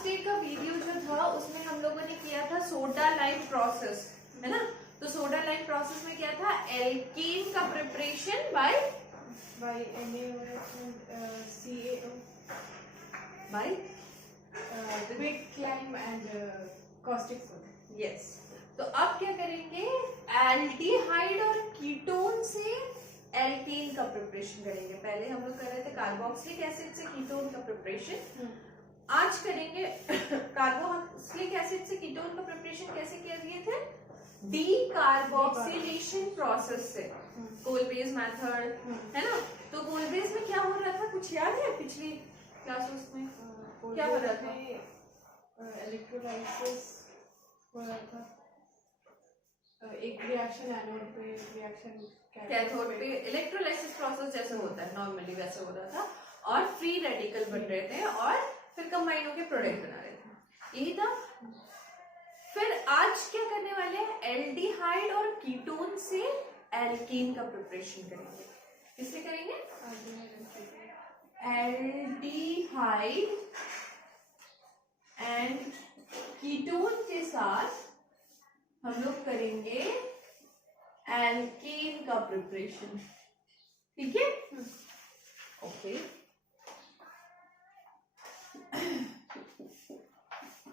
Last day का video जो था उसमें हम लोगों ने किया था सोडा लाइम प्रोसेस, है ना। तो सोडा लाइम प्रोसेस में क्या था, एल्कीन का preparation by CaO by quicklime and caustic soda. Yes. तो अब क्या करेंगे, एल्डिहाइड और कीटोन से एल्कीन का प्रिपरेशन करेंगे। पहले हम लोग कर रहे थे कार्बोक्सिलिक एसिड से कीटोन का प्रिपरेशन, आज करेंगे कार्बोक्सिलिक एसिड से कीटोन का प्रिपरेशन। कैसे किया दिए थे, डीकार्बोक्सिलेशन प्रोसेस से, कोलब्रेज मेथड, है ना। तो कोलब्रेज में क्या हो रहा था, कुछ याद है पिछली क्लासेस में क्या हो रहा था? इलेक्ट्रोलाइसिस हो रहा था, एक रिएक्शन एनोड पे, रिएक्शन कैथोड पे। इलेक्ट्रोलाइसिस प्रोसेस जैसे होता है नॉर्मली वैसे हो रहा था, और फ्री रेडिकल बन रहे थे और फिर कंबाइन होकर प्रोडक्ट बना रहे थे, यही था। फिर आज क्या करने वाले हैं, एल्डिहाइड और कीटोन से एल्कीन का प्रिपरेशन करेंगे। किससे करेंगे, एल्डिहाइड एंड कीटोन के साथ हम लोग करेंगे एल्कीन का प्रिपरेशन, ठीक है। ओके,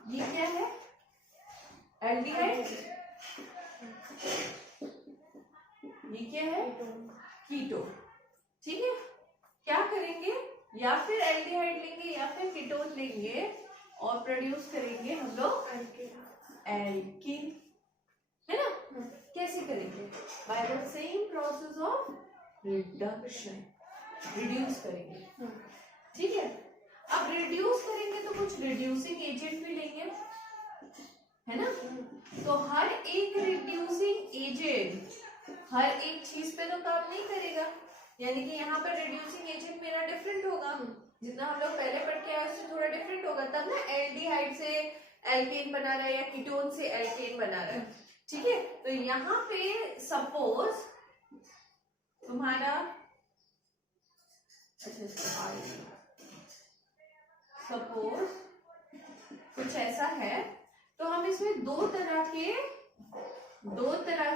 ये क्या है, एल्डिहाइड, ये क्या है, कीटोन, ठीक है। क्या करेंगे, या फिर एल्डिहाइड लेंगे या फिर कीटोन लेंगे और प्रोड्यूस करेंगे हम लोग एल्कीन, है ना। कैसे करेंगे, by the same process of reduction, reduce करेंगे, ठीक है। अब रिड्यूस करेंगे तो कुछ रिड्यूसिंग एजेंट भी लेंगे, है ना। तो हर एक रिड्यूसिंग एजेंट हर एक चीज पे तो काम नहीं करेगा, यानी कि यहाँ पर रिड्यूसिंग एजेंट मेरा डिफरेंट होगा, जितना हम लोग पहले पढ़ के आए उससे थोड़ा डिफरेंट होगा, तब ना एल्डिहाइड से एल्केन बना रहा है या कीटोन से एल्केन बना रहा है, ठीक है। तो यहाँ पे सपोज तुम्हारा सपोज कुछ ऐसा है, तो हम इसमें दो तरह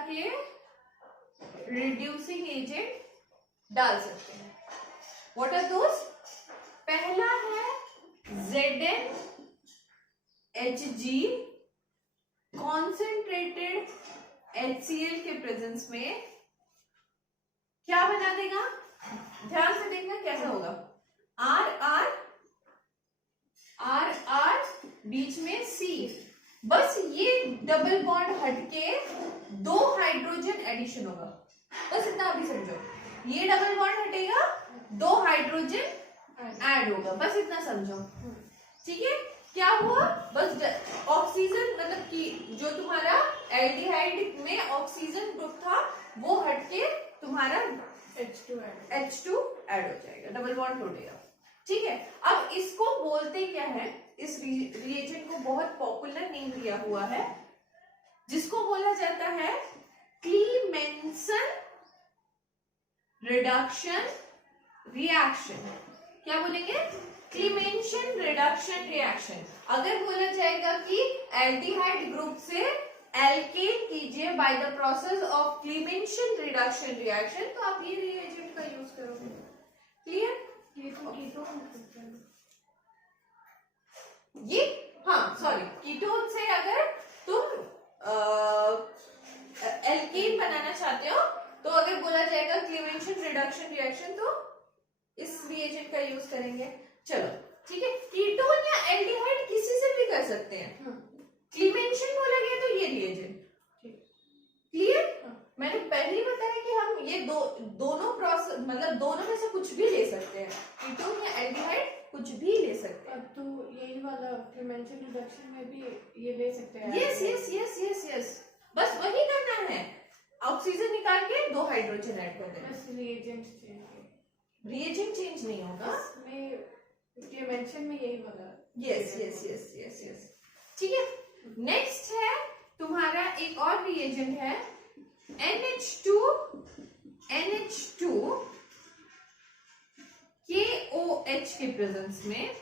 के रिड्यूसिंग एजेंट डाल सकते हैं। व्हाट आर दोस, पहला है ZnHg कॉन्सेंट्रेटेड HCl के प्रेजेंस में क्या बना देगा, ध्यान से देखना कैसा होगा, R बीच में C, बस ये डबल बॉन्ड हटके दो हाइड्रोजन एडिशन होगा, बस इतना अभी समझो, ये डबल बॉन्ड हटेगा, दो हाइड्रोजन ऐड होगा, बस इतना समझो, ठीक है। क्या हुआ, बस ऑक्सीजन, मतलब कि जो तुम्हारा एल्डिहाइड में ऑक्सीजन ग्रुप था वो हटके तुम्हारा H2 ऐड हो जाएगा, डबल बॉन्ड टूटेगा, ठीक है। अब इसको बोलते क्या है, इस रिएजेंट को बहुत पॉपुलर नेम दिया हुआ है, जिसको बोला जाता है क्लीमेंसन रिडक्शन रिएक्शन। क्या बोलेंगे, क्लीमेंसन रिडक्शन रिएक्शन। अगर बोला जाएगा कि एल्डिहाइड ग्रुप से एल्केन कीजिए by the process of क्लीमेंसन reduction reaction, तो आप ये रिएजेंट का यूज करोगे, क्लियर। ये हाँ सॉरी, कीटोन से अगर तुम एल्केन बनाना चाहते हो तो अगर बोला जाएगा क्लीमेंसन रिडक्शन रिएक्शन तो इस रिएजेंट का यूज करेंगे। चलो ठीक है, कीटोन या एल्डिहाइड किसी से भी कर सकते हैं, क्लीमेंसन बोला गया तो ये रिएजेंट, क्लियर। मैंने पहले ही बताया कि हम ये दोनों प्रोसेस, मतलब दोनों में से कुछ भी ले सकते हैं, कीटोन या एल्डिहाइड कुछ भी ले सकते हैं। अब तो यही वाला क्लीमेंसन रिडक्शन में भी ये ले सकते हैं। Yes yes yes yes yes, बस वही करना है, ऑक्सीजन निकाल के दो हाइड्रोजन ऐड कर देना, बस रिएजेंट चेंज नहीं होगा, इसमें क्लीमेंसन में यही वाला। Yes yes yes yes yes, ठीक है। नेक्स्ट है तुम्हारा एक और रिएजेंट है NH2 KOH के प्रेजेंस में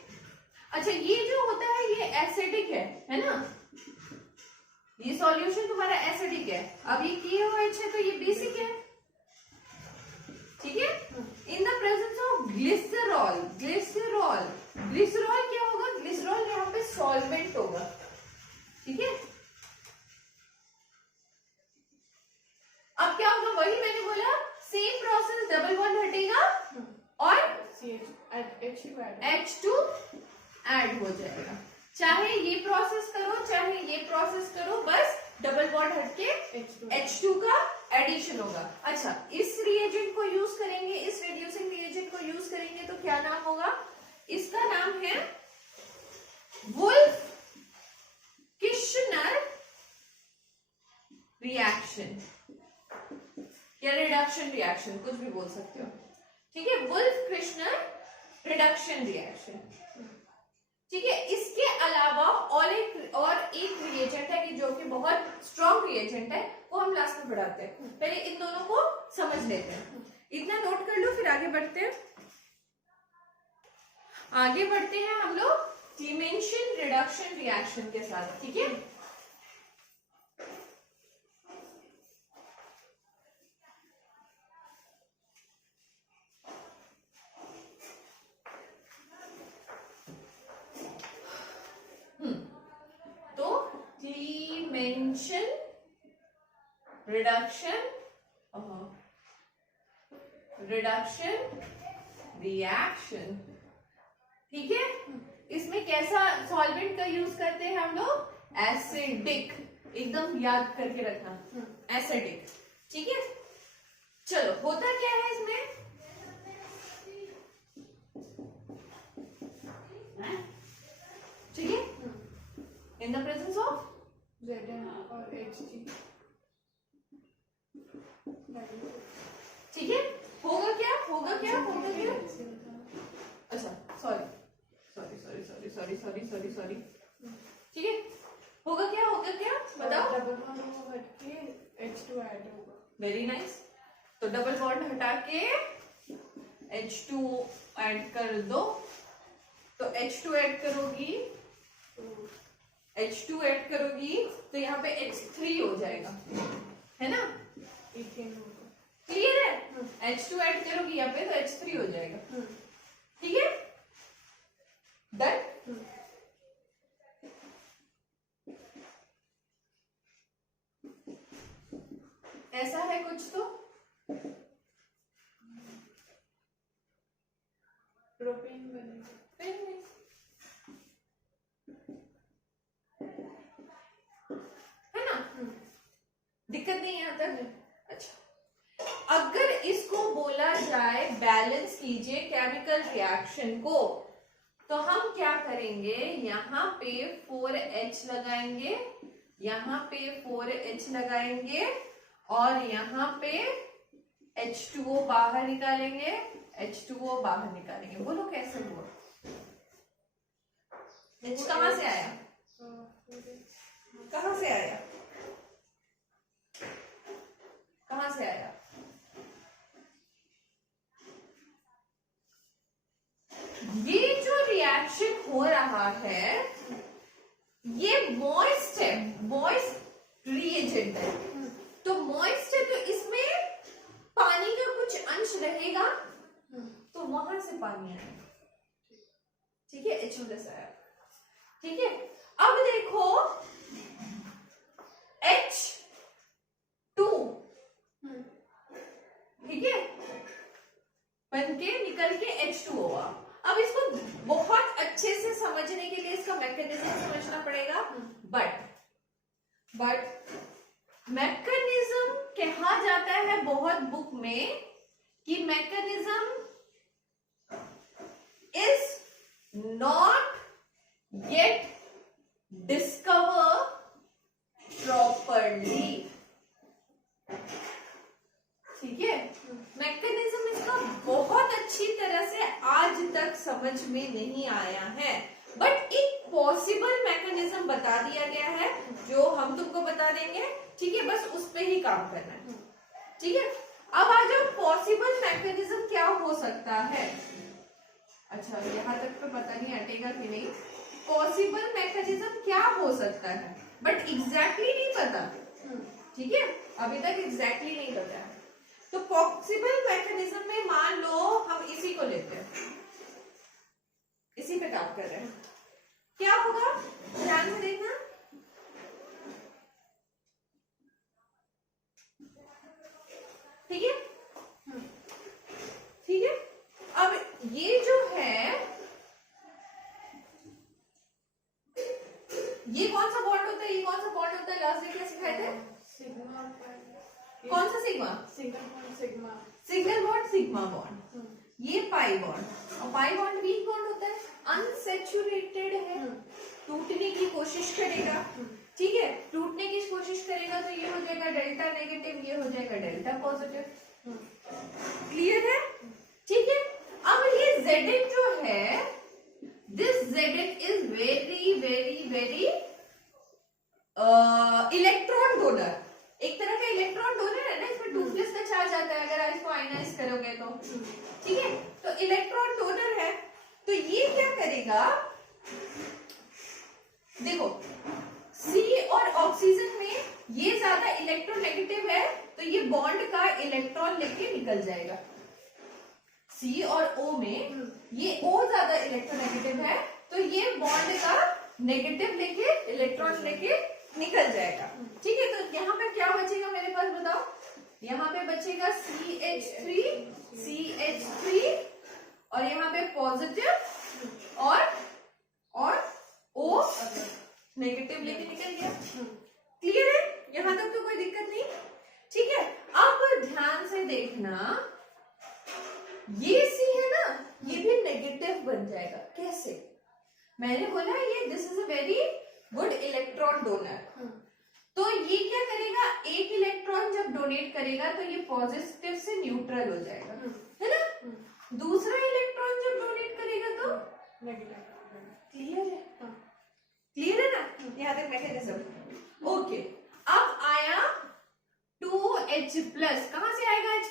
अच्छा, ये जो होता है ये एसिडिक है ना, ये सॉल्यूशन तुम्हारा एसिडिक है। अब ये KOH है तो ये बेसिक है, ठीक है। इन the presence of glycerol, glycerol, glycerol क्या होगा, ग्लिसरॉल यहाँ पे सॉल्वेंट होगा, ठीक है। अब क्या होगा, वही मैंने बोला, सेम प्रोसेस, डबल बॉन्ड हटेगा और H2 ऐड हो जाएगा। चाहे ये प्रोसेस करो चाहे ये प्रोसेस करो, बस डबल बॉन्ड हटके H2 का एडिशन होगा। अच्छा, इस रिएजेंट को यूज करेंगे, इस रिड्यूसिंग रिएजेंट को यूज करेंगे तो क्या नाम होगा, इसका नाम है वुल्फ किश्नर रिएक्शन या रिडक्शन रिएक्शन, कुछ भी बोल सकते हो, ठीक है। वुल्फ किश्नर रिडक्शन रिएक्शन, ठीक है। इसके अलावा और एक रिएजेंट है कि जो कि बहुत स्ट्रॉन्ग रिएजेंट है, वो हम लास्ट में पढ़ाते हैं। पहले इन दोनों को समझ लेते हैं, इतना नोट कर लो, फिर आगे बढ़ते हैं। आगे बढ़ते हैं हम लोग क्लीमेंशियन रिडक्शन रिएक्शन के साथ, ठीक है। Mention reduction reaction, ठीक है। इसमें कैसा सॉल्वेंट का यूज करते हैं हम लोग, एसिडिक, एकदम याद करके रखना, एसिडिक, ठीक है। चलो, होता क्या है इसमें, ठीक है, इन द प्रेजेंस ऑफ Zn और Hg, ठीक है। होगा क्या, होगा क्या, होगा क्या, अच्छा sorry sorry sorry sorry sorry sorry sorry sorry, ठीक है। होगा क्या, होगा क्या, बताओ। डबल बॉन्ड हट के H2 ऐड होगा, वेरी नाइस। तो डबल बॉन्ड हटा के H2 ऐड कर दो, तो H2 ऐड करोगी, H2 ऐड करोगी तो यहाँ पे H3 हो जाएगा, है ना, इथेन होगा, क्लियर है। H2 ऐड करोगी यहाँ पे तो H3 हो जाएगा, ठीक है, डन। ऐसा है कुछ तो, प्रोपेन बनेगा, है ना, दिक्कत नहीं यहाँ तक। अच्छा, अगर इसको बोला जाए बैलेंस कीजिए केमिकल रिएक्शन को, तो हम क्या करेंगे, यहाँ पे 4H लगाएंगे, यहाँ पे 4H लगाएंगे और यहाँ पे H2O बाहर निकालेंगे, H2O बाहर निकालेंगे। बोलो कैसे हुआ, H कहाँ से आया, कहाँ से आया, कहाँ से आया, ये जो रिएक्शन हो रहा है ये मॉइस्ट है, मॉइस्ट रिएजेंट है, तो मॉइस्ट है तो इसमें पानी का कुछ अंश रहेगा, तो वहां से पानी आएगा, ठीक है, H+ आया, ठीक है। अब देखो H2, ठीक है, बन के निकल के H2 हुआ। अब इसको बहुत अच्छे से समझने के लिए इसका मैकेनिज्म समझना पड़ेगा, बट मैकेनिज्म कहा जाता है बहुत बुक में कि mechanism is not yet discover properly, ठीक है। मैकेनिज्म इसका बहुत अच्छी तरह से आज तक समझ में नहीं आया है, बट एक पॉसिबल मैकेनिज्म बता दिया गया है जो हम तुमको बता देंगे, ठीक है, बस उस पे ही काम करना है, ठीक है। अब आ जाओ, पॉसिबल मैकेनिज्म क्या हो सकता है। अच्छा यहाँ तक तो पता नहीं हटेगा कि नहीं। पॉसिबल मैकेनिज्म क्या हो सकता है, बट एग्जैक्टली नहीं पता। ठीक है, अभी तक एग्जैक्टली नहीं पता है। तो पॉसिबल मैकेनिज्म में मान लो हम इसी को लेते हैं, इसी पे काम कर रहे हैं, क्या होगा ध्यान से देखना। ठीक है, ठीक है। अब ये जो है, ये कौन सा बॉन्ड होता है, ये कौन सा बॉन्ड होता है, लास्ट में क्या सिखाए थे? सिग्मा। कौन सा sigma? Sigma. Single bond sigma bond. ये पाई बॉन्ड, और पाई बॉन्ड वीक बॉन्ड होता है, अनसैचुरेटेड है, टूटने की कोशिश करेगा। ठीक है, टूटने की कोशिश करेगा तो ये हो जाएगा डेल्टा नेगेटिव, ये हो जाएगा डेल्टा पॉजिटिव। क्लियर है? ठीक है। अब ये Zn जो है, this Zn is very very very electron donor, एक तरह का इलेक्ट्रॉन डोनर है ना, इसमें 2+ का चार्ज आता है अगर इसको आयनाइज करोगे तो। ठीक है, तो इलेक्ट्रॉन डोनर है, तो ये क्या करेगा, देखो C और ऑक्सीजन में ये ज्यादा इलेक्ट्रोनेगेटिव है, तो ये बॉन्ड का इलेक्ट्रॉन लेके निकल जाएगा। C और O में ये O ज्यादा इलेक्ट्रोनेगेटिव है, तो ये बॉन्ड का नेगेटिव लेके इलेक्ट्रॉन लेके निकल जाएगा। ठीक है, तो यहाँ पे क्या बचेगा मेरे पास बताओ, यहाँ पे बचेगा CH3 और यहाँ पे पॉजिटिव और O नेगेटिव लेके निकल गया। क्लियर है? यहाँ तक तो कोई दिक्कत नहीं। ठीक है, अब ध्यान से देखना, ये C है ना, ये भी नेगेटिव बन जाएगा। कैसे? मैंने बोला ये this is a very good electron donor, तो ये क्या करेगा, एक इलेक्ट्रॉन जब डोनेट करेगा तो ये पॉजिटिव से न्यूट्रल हो जाएगा, है ना। दूसरा इलेक्ट्रॉन जब डोनेट करेगा तो नेगेटिव। क्लियर है? क्लियर है ना यहाँ तक मैकेनिज्म? ओके, अब आया 2H+, कहां से आएगा H+?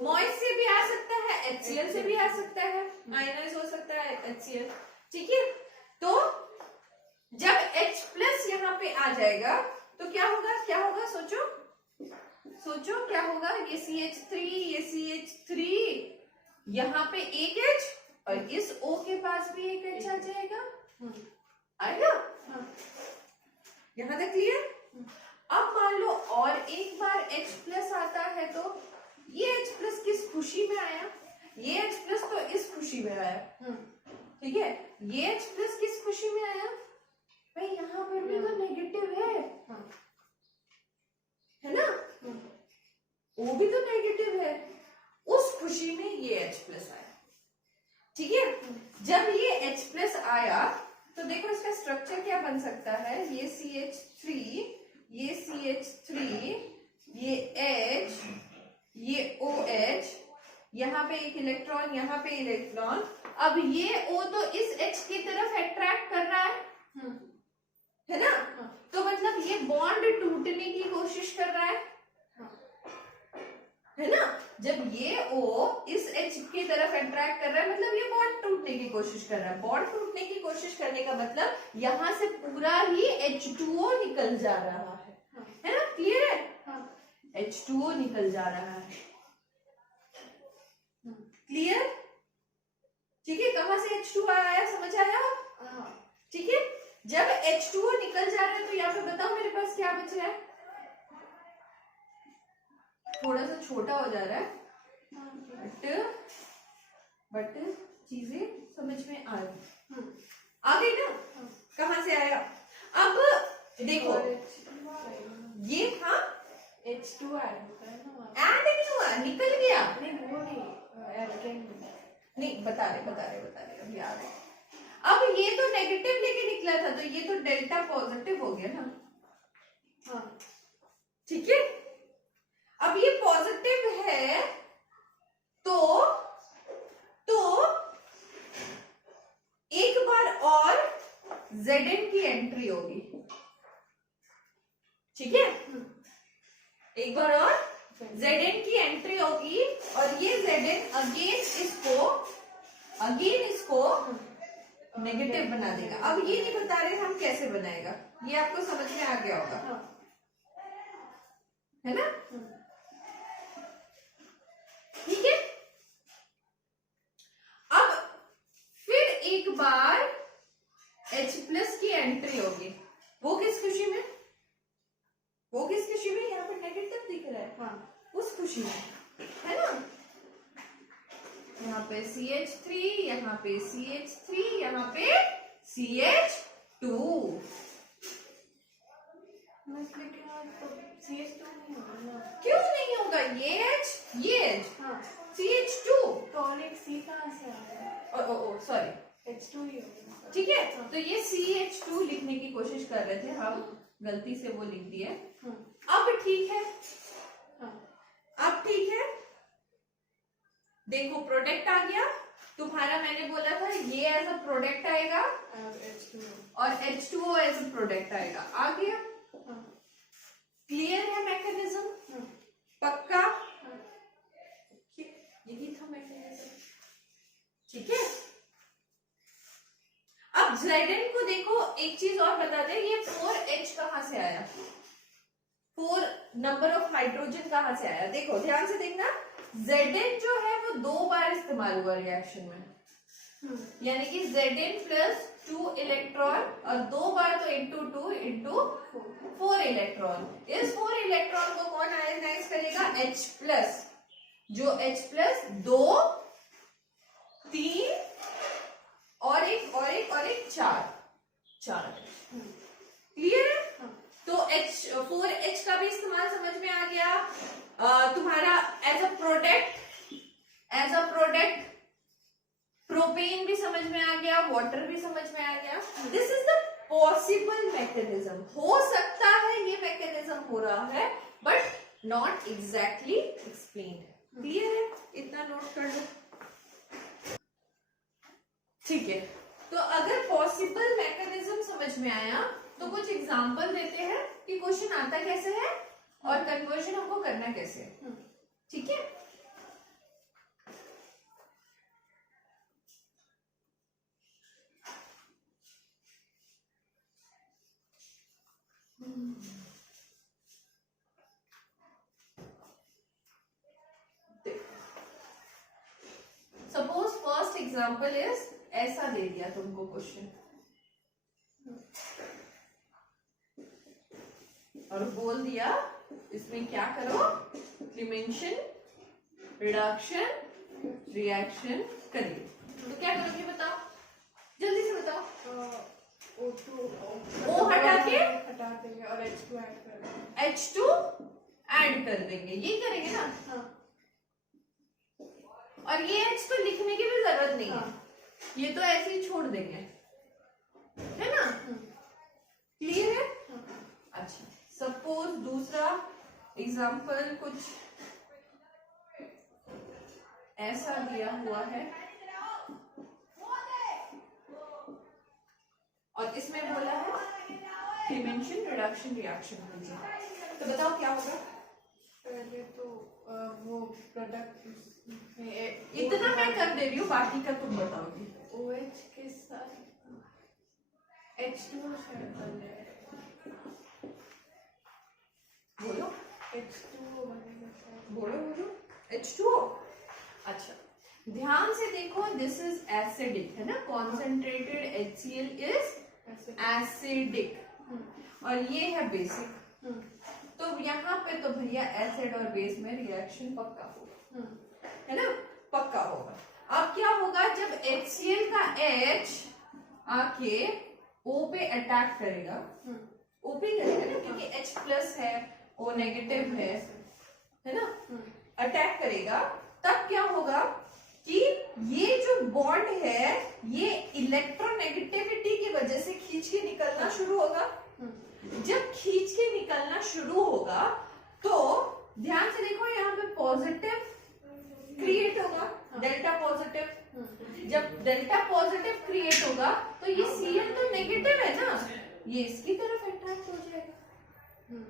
मॉइस्ट से भी आ सकता है, HCl से भी आ सकता है, आयनाइज हो सकता है HCl। ठीक है, तो जब H+ यहाँ पे आ जाएगा तो क्या होगा, क्या होगा, सोचो क्या होगा। ये CH3 यहाँ पे एक H और इस O के पास भी एक H आ जाएगा, आएगा? यहाँ तक क्लियर? अब मान लो और एक बार H+ आता है, तो ये H+ किस खुशी में आया, ये H+ तो इस खुशी में आया। ठीक है, ये H+ किस खुशी में आया, भाई यहाँ पर भी तो नेगेटिव है ना, वो भी तो नेगेटिव है, उस खुशी में ये H+ आया। ठीक है, जब ये H+ आया तो देखो इसका स्ट्रक्चर क्या बन सकता है, ये CH3, ये CH3, ये H, ये OH, यहाँ पे एक इलेक्ट्रॉन, यहाँ पे इलेक्ट्रॉन। अब ये O तो इस H की तरफ अट्रैक्ट कर रहा है ना, तो मतलब ये बॉन्ड टूटने की कोशिश कर रहा है ना। जब ये O इस H की तरफ अट्रैक्ट कर रहा है, मतलब ये बॉन्ड टूटने की कोशिश कर रहा है। बॉन्ड टूटने की कोशिश करने का मतलब यहाँ से पूरा ही H2O निकल जा रहा है ना। क्लियर है? H2O निकल जा रहा है। क्लियर? ठीक है, कहां से H2O आया, समझ आया? ठीक है, जब H2O निकल जा रहा है तो यहाँ पे बताओ मेरे पास क्या बच रहा है, थोड़ा सा छोटा हो जा रहा है, बट चीजें समझ में आ गई ना। कहां से आया? अब देखो ये था H2 ऐड ऐड नहीं हुआ, निकल गया। नहीं, वो नहीं, बता रहे अभी आ रहे। अब ये तो नेगेटिव लेके निकला था, तो ये तो डेल्टा पॉजिटिव हो गया ना। ठीक है, अब ये पॉजिटिव है तो एक बार और Zn की एंट्री होगी। ठीक है, एक बार और Zn की एंट्री होगी और ये Zn अगेन इसको अगेन इसको नेगेटिव बना देगा। अब ये नहीं बता रहे हम कैसे बनाएगा, ये आपको समझ में आ गया होगा, है ना? ठीक है। अब फिर एक बार H+ की एंट्री होगी, वो किस खुशी में, वो किस खुशी में, यहाँ पे नेगेटिव दिख रहा है, हाँ, उस खुशी में, है ना? यहाँ पे CH3, यहाँ पे CH3, यहाँ पे CH2। क्यों नहीं होगा? ये H, ये H, हाँ, CH2 तो और एक C कहाँ से आ गया? ओ सॉरी, H2 ही होगा। ठीक है, तो ये CH2 लिखने की कोशिश कर रहे थे हम, गलती से वो लिख दिए। अब ठीक है, अब ठीक है, देखो प्रोडक्ट आ गया तुम्हारा, मैंने बोला था ये एज अ प्रोडक्ट आएगा और H2O एज अ प्रोडक्ट आएगा, आ गया। क्लियर है मैकेनिज्म? पक्का? यही था मैकेनिज्म, ठीक है। अब Zn को देखो, एक चीज और बता दें, ये 4H कहां से आया, 4 नंबर ऑफ हाइड्रोजन कहां से आया? देखो ध्यान से देखना, Zn जो है वो 2 बार इस्तेमाल हुआ रिएक्शन में, यानी कि Zn प्लस 2 इलेक्ट्रॉन, और 2 बार तो इंटू 2 इंटू 4 इलेक्ट्रॉन। इस 4 इलेक्ट्रॉन को कौन आयनाइज करेगा? H+, जो H+, 2, 3 और एक 4। क्लियर है? तो 4H का भी इस्तेमाल समझ में आ गया। तुम्हारा एज अ प्रोडक्ट प्रोपेन भी समझ में आ गया, वाटर भी समझ में आ गया। This is the possible mechanism. हो सकता है ये मैकेनिज्म हो रहा है, but not exactly explained. Clear है? इतना नोट कर लो, ठीक है। तो अगर पॉसिबल मैकेनिज्म समझ में आया तो कुछ एग्जांपल देते हैं कि क्वेश्चन आता कैसे है और कन्वर्जन हमको करना कैसे है, ठीक है। सपोज फर्स्ट एग्जांपल इज, ऐसा दे दिया तुमको क्वेश्चन और बोल दिया इसमें क्या करो, क्लीमेंशन, रिडक्शन, रिएक्शन करिए। तो क्या करोगे बताओ, जल्दी से बताओ। O हटा देंगे और H2 ऐड कर देंगे। H2 ऐड कर देंगे, ये करेंगे ना? हाँ। और ये H तो लिखने की भी जरूरत नहीं है, ये तो ऐसे ही छोड़ देंगे, है ना? क्लियर है? अच्छा, सपोज दूसरा एग्जाम्पल कुछ ऐसा दिया हुआ है और इसमें बोला है क्लीमेंशन, रिडक्शन, रिएक्शन कीजिए। तो बताओ क्या होगा? पहले तो वो प्रोडक्ट इतना मैं कर दे रही हूँ, बाकी का तुम बताओगे। OH के साथ H2O शायद बन जाएगा। बोलो H2O बनेगा शायद। बोलो H2O। अच्छा, ध्यान से देखो, दिस इज एसिडिक, है ना? कॉन्सेंट्रेटेड HCl इज एसिडिक और ये है बेसिक। तो यहाँ पे तो भैया एसिड और बेस में रिएक्शन पक्का होगा, है ना? पक्का होगा। अब क्या होगा, जब HCl का H आके O पे अटैक करेगा, O पे करेगा ना, क्योंकि H+ है, O नेगेटिव है ना? अटैक करेगा, तब क्या होगा कि ये जो बॉन्ड है ये इलेक्ट्रोनेगेटिविटी की वजह से खींच के निकलना शुरू होगा। जब खींच के निकलना शुरू होगा तो ध्यान से देखो, यहाँ पे पॉजिटिव क्रिएट होगा, डेल्टा पॉजिटिव। जब डेल्टा पॉजिटिव क्रिएट होगा तो ये Cl तो नेगेटिव है ना, ये इसकी तरफ अट्रैक्ट हो जाएगा।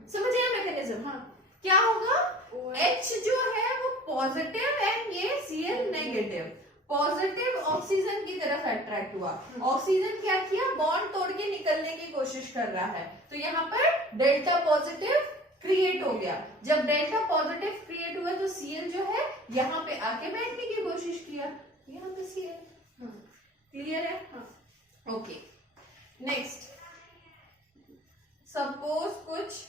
समझ गया मैकेनिज्म? हाँ। क्या होगा, H जो है वो पॉजिटिव एंड ये Cl नेगेटिव, पॉजिटिव ऑक्सीजन की तरफ अट्रैक्ट हुआ। ऑक्सीजन क्या किया, बॉन्ड तोड़ के निकलने की कोशिश कर रहा है, तो यहाँ पर डेल्टा पॉजिटिव क्रिएट हो गया। जब डेल्टा पॉजिटिव क्रिएट हुआ तो Cl जो है यहाँ पे आके बैठने की कोशिश किया, यहाँ पे Cl। क्लियर है? ओके, नेक्स्ट सपोज कुछ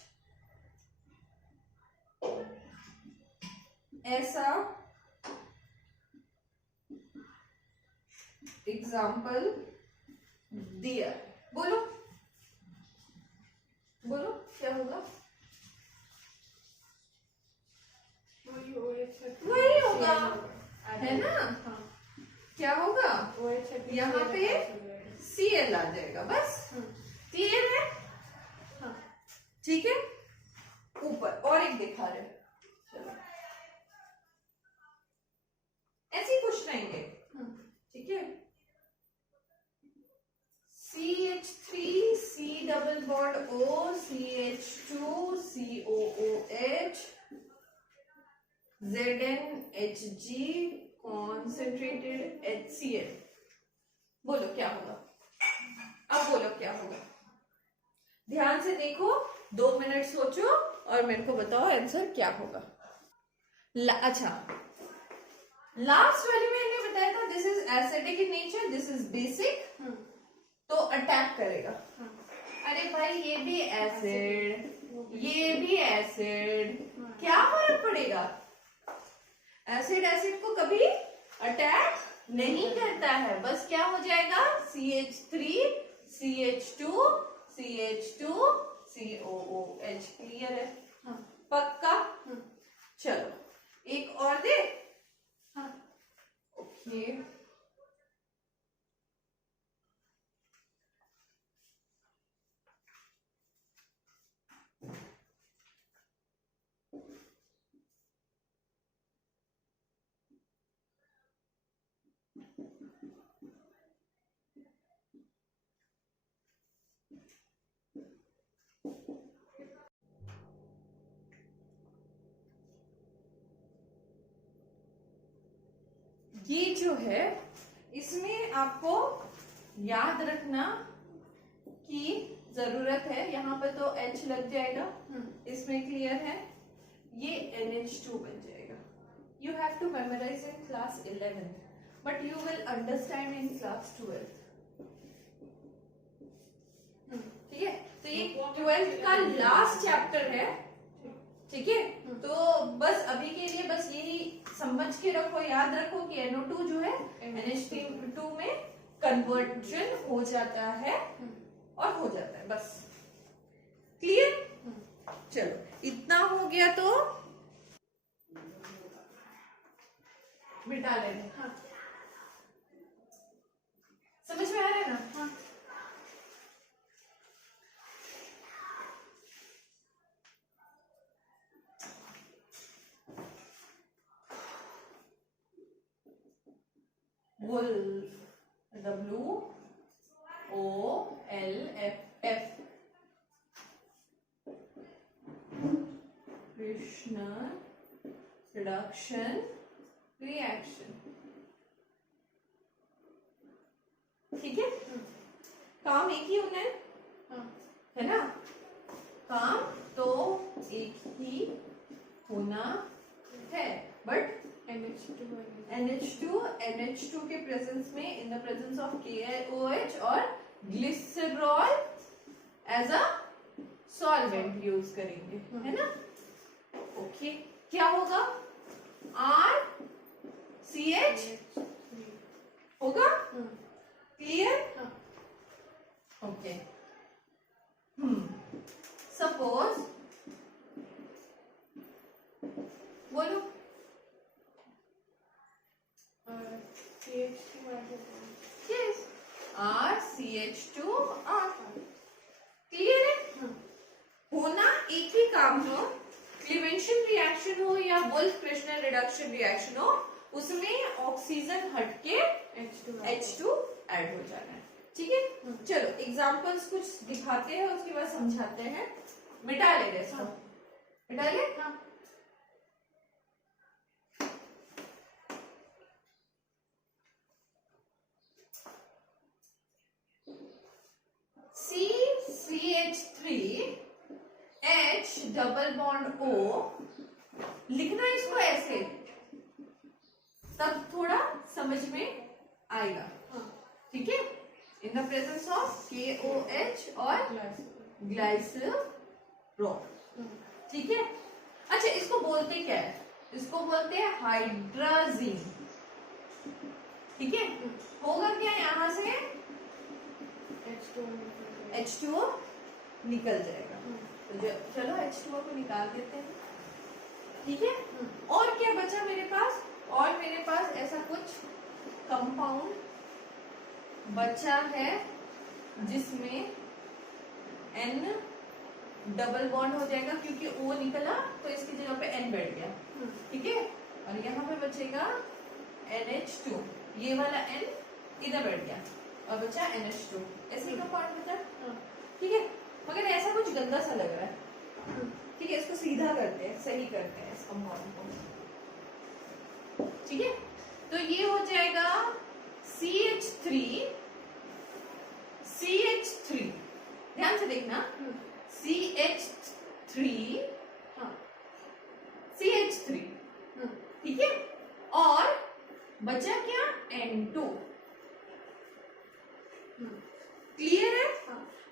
ऐसा एग्जाम्पल दिया, बोलो बोलो क्या होगा? वही होगा, है ना? क्या होगा? यहाँ पे Cl आ जाएगा, बस। क्लियर है? ठीक है। ऊपर और एक दिखा रहे, चलो ऐसे ही कुछ रहेंगे, ठीक है। CH3 C double bond O CH2 COOH ZnHg concentrated HCl। बोलो क्या होगा? अब बोलो क्या होगा? ध्यान से देखो, 2 मिनट सोचो और मेरे को बताओ आंसर क्या होगा। अच्छा, लास्ट वाले में मैंने बताया था this is acidic in nature, this is basic, तो अटैक करेगा। अरे भाई ये भी एसिड, ये भी एसिड, क्या फर्क पड़ेगा? एसिड एसिड को कभी अटैक नहीं करता है, बस क्या हो जाएगा, CH3 CH2 CH2 COOH। Clear है? पक्का? चलो एक और दे। ओके, ये जो है इसमें आपको याद रखना की जरूरत है, यहाँ पर तो H लग जाएगा, इसमें क्लियर है, ये NH2 बन जाएगा। You have to memorize in class 11th but you will understand in class 12th। ठीक है, तो ये 12th का लास्ट चैप्टर है, ठीक है। तो बस अभी के लिए बस यही समझ के रखो, याद रखो कि NO2 जो है NH2 में कन्वर्जन हो जाता है और हो जाता है, बस। क्लियर? चलो इतना हो गया तो मिटा लेंगे। समझ में आ रहा है ना? Wolff, WOLFF, Kishner reduction reaction. ठीक है, काम एक ही होना है ना? काम तो एक ही होना है, बट NH2 के प्रेजेंस में, in the presence of KOH और glycerol as a solvent use करेंगे, है ना? ओके, क्या होगा? RCH होगा। क्लियर? ओके, सपोज बोलो yes, RCH2R। क्लियर है? होना एक ही काम हो, क्लीवेंशन रिएक्शन हो या वुल्फ क्रिश्नर रिडक्शन रिएक्शन हो, उसमें ऑक्सीजन हटके H2 ऐड हो जाना है। ठीक है, चलो एग्जांपल्स कुछ दिखाते हैं, उसके बाद समझाते हैं। मिटा ले रहे इसको, मिटा ले। CH3H डबल बॉन्ड O, लिखना इसको ऐसे, तब थोड़ा समझ में आएगा। ठीक है, इन द प्रेजेंस ऑफ KOH और ग्लाइसरॉल। ठीक है, अच्छा इसको बोलते क्या है? इसको बोलते हैं हाइड्राजीन। ठीक है, होगा क्या यहाँ से H2O निकल जाएगा। तो चलो H2O को निकाल देते हैं। ठीक है, और क्या बचा मेरे पास? और मेरे पास ऐसा कुछ कंपाउंड बचा है जिसमें N डबल बॉन्ड हो जाएगा, क्योंकि O निकला तो इसकी जगह पे N बैठ गया। ठीक है, और यहाँ पे बचेगा NH2, ये वाला N इधर बैठ गया और बचा NH2, ऐसे ही कंपाउंड बचा। ठीक है, मगर ऐसा कुछ गंदा सा लग रहा है। ठीक है, इसको सीधा करते हैं, सही करते हैं इस कंपाउंड को। ठीक है, तो ये हो जाएगा CH3, ध्यान से देखना, CH3, CH3। ठीक है, और बचा क्या? N2। क्लियर है?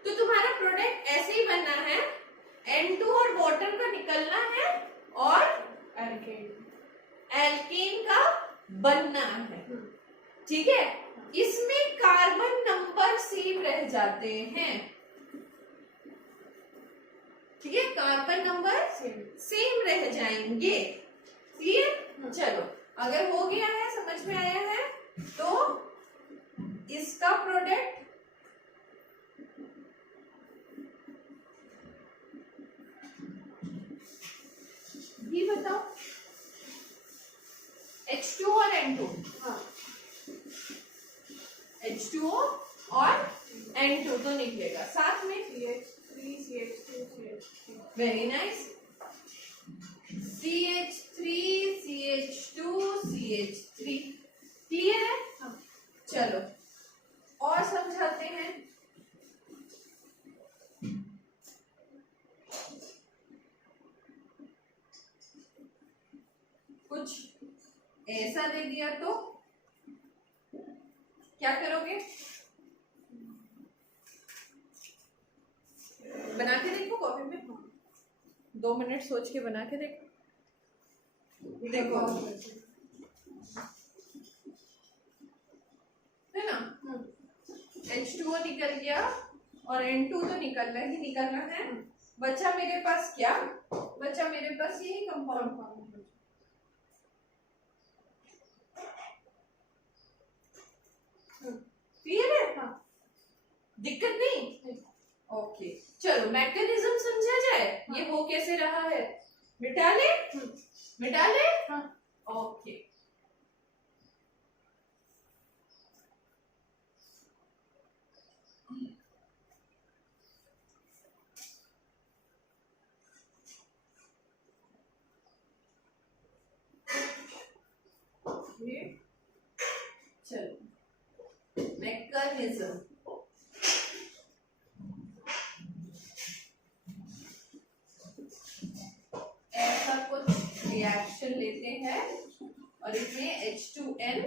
तो तुम्हारा प्रोडक्ट ऐसे ही बनना है, N2 और वाटर का निकलना है और एल्केन का बनना है। ठीक है, इसमें कार्बन नंबर सेम रह जाते हैं। ठीक है, कार्बन नंबर सेम रह जाएंगे। क्लियर? चलो, अगर हो गया है, समझ में आया है, तो इसका प्रोडक्ट भी बताओ। H2 और N2, H2O और N2 तो निकलेगा साथ में। Very nice, CH3 CH2 CH3। Clear है? चलो और समझाते हैं। कुछ ऐसा दे दिया तो क्या करोगे? बना के देखो कॉपी में, 2 मिनट सोच के बना के देखो। देखो है ना, H2O निकल गया और N2 तो निकलना ही निकलना है। बचा मेरे पास क्या? बचा मेरे पास यही कंपाउंड। क्लियर है? दिक्कत नहीं? ओके, चलो मैकेनिज्म समझा जाए। ये हो कैसे रहा है, मिटा ले, मिटा ले। ओके, चलो मैकेनिज्म। ऐसा कुछ रिएक्शन लेते हैं और इसमें H2N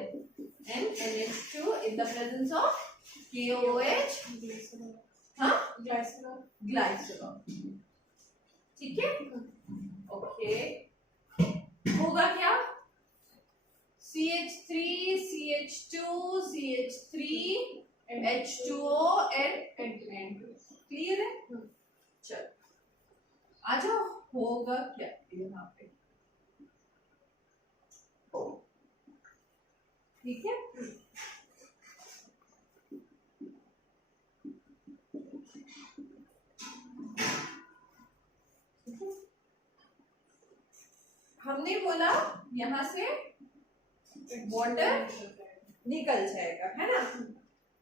and NH2 in the presence of KOH, हाँ, ग्लाइसरॉल। ठीक है, ओके, होगा क्या? CH3 CH2 CH3 H2O and N2। Clear है? चलो आ जाओ, होगा क्या यहाँ पे? ठीक है, हमने बोला यहाँ से वाटर निकल जाएगा, है ना?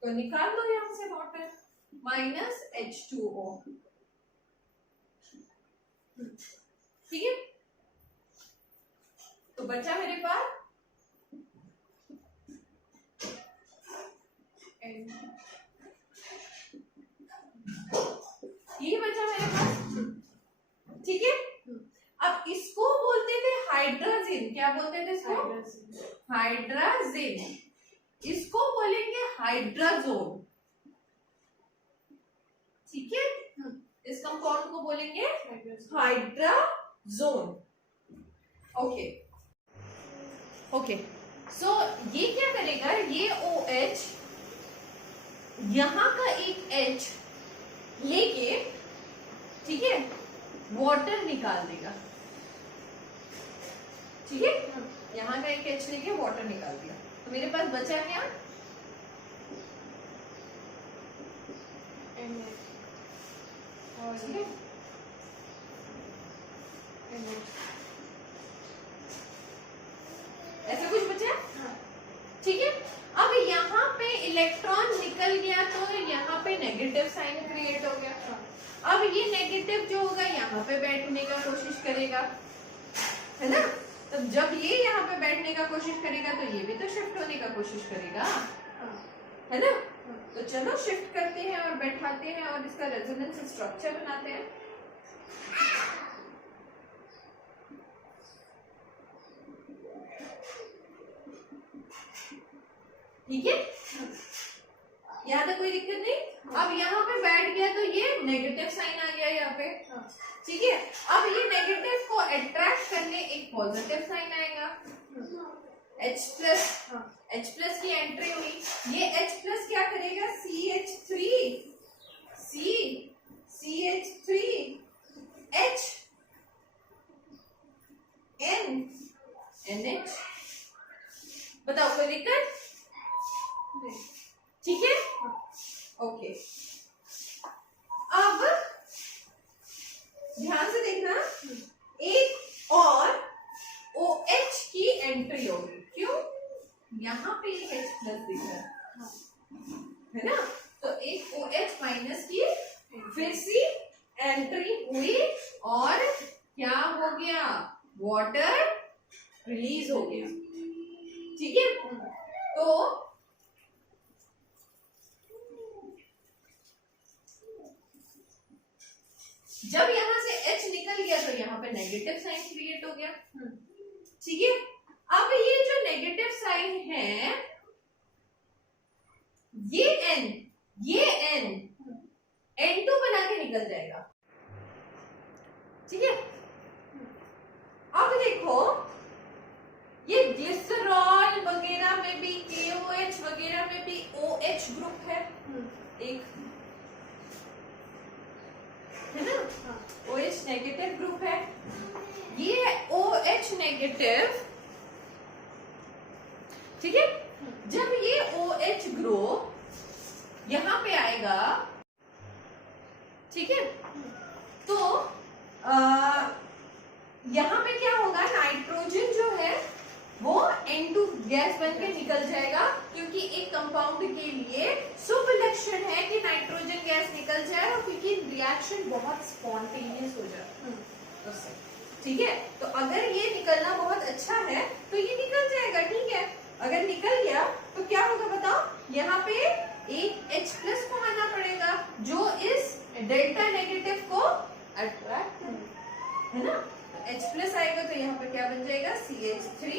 तो निकाल दो यहाँ से वाटर, माइनस H2O। ठीक है, तो बचा मेरे पास ये बचा मेरे पास, ठीक है। अब इसको बोलते थे हाइड्रोजन, क्या बोलते थे इसको? हाइड्रोजन। इसको बोलेंगे हाइड्रोजोन, ठीक है। इस कंपाउंड को बोलेंगे हाइड्रोजोन। ओके ओके, सो ये क्या करेगा, ये OH यहां का एक H लेके, ठीक है, वाटर निकाल देगा, ठीक है। यहां का एक H लेके वाटर निकाल दिया, तो मेरे पास बचा क्या? ठीक है, ऐसा कुछ बचा, ठीक है। अब यहाँ पे इलेक्ट्रॉन निकल गया तो यहाँ पे नेगेटिव साइन क्रिएट हो गया। अब ये नेगेटिव जो होगा यहाँ पे बैठने का कोशिश करेगा, है ना। तो जब ये यहाँ पे बैठने का कोशिश करेगा तो ये भी तो शिफ्ट होने का कोशिश करेगा, है ना। तो चलो शिफ्ट करते हैं और बैठाते हैं और इसका रेजोनेंस स्ट्रक्चर बनाते हैं। ठीक है, यहाँ तक कोई दिक्कत नहीं। अब यहाँ पे बैठ गया तो ये नेगेटिव साइन आ गया यहाँ पे, ठीक है। अब ये नेगेटिव को अट्रैक्ट करने एक पॉजिटिव साइन आएगा, H प्लस की एंट्री हुई। ये H प्लस क्या करेगा, CH3 H NH। बताओ कोई दिक्कत? ठीक है, ओके। अब ध्यान से देखना, एक और OH की एंट्री होगी, क्यों? यहाँ पे एक H प्लस दिख रहा है ना, तो एक OH माइनस की फिर से एंट्री हुई और क्या हो गया, वाटर रिलीज हो गया, ठीक है। तो जब यहां से H निकल गया तो यहाँ पे नेगेटिव साइन क्रिएट हो गया, ठीक है। अब ये जो नेगेटिव साइन है, ये N N2 बना के निकल जाएगा, ठीक है। अब देखो ये ग्लिसरॉल वगैरह में भी KOH वगैरह में भी OH ग्रुप है एक, है ना। OH नेगेटिव ग्रुप है, ये OH नेगेटिव, ठीक है। जब ये OH ग्रुप यहाँ पे आएगा, ठीक है, तो यहाँ पे क्या होगा, नाइट्रोजन जो है वो N2 गैस बन के निकल जाएगा, क्योंकि एक कंपाउंड के लिए शुभ लक्षण है कि नाइट्रोजन गैस निकल जाए, और क्योंकि रिएक्शन बहुत स्पॉन्टेनियस हो जाए उससे, ठीक है। तो अगर ये निकलना बहुत अच्छा है तो ये निकल जाएगा, ठीक है। अगर निकल गया तो क्या होगा बताओ, यहाँ पे एक H प्लस को आना पड़ेगा जो इस डेल्टा नेगेटिव को अट्रैक्ट है ना। तो H प्लस आएगा तो यहाँ पे क्या बन जाएगा, CH3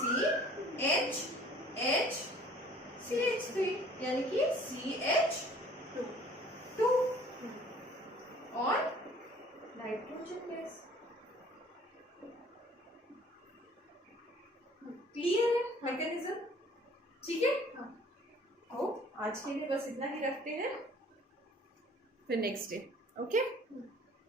CH CH3 यानी कि CH2 और नाइट्रोजन गैस। क्लियर है मैकेनिज्म, ठीक है। तो आज के लिए बस इतना ही रखते हैं, फिर नेक्स्ट डे, ओके।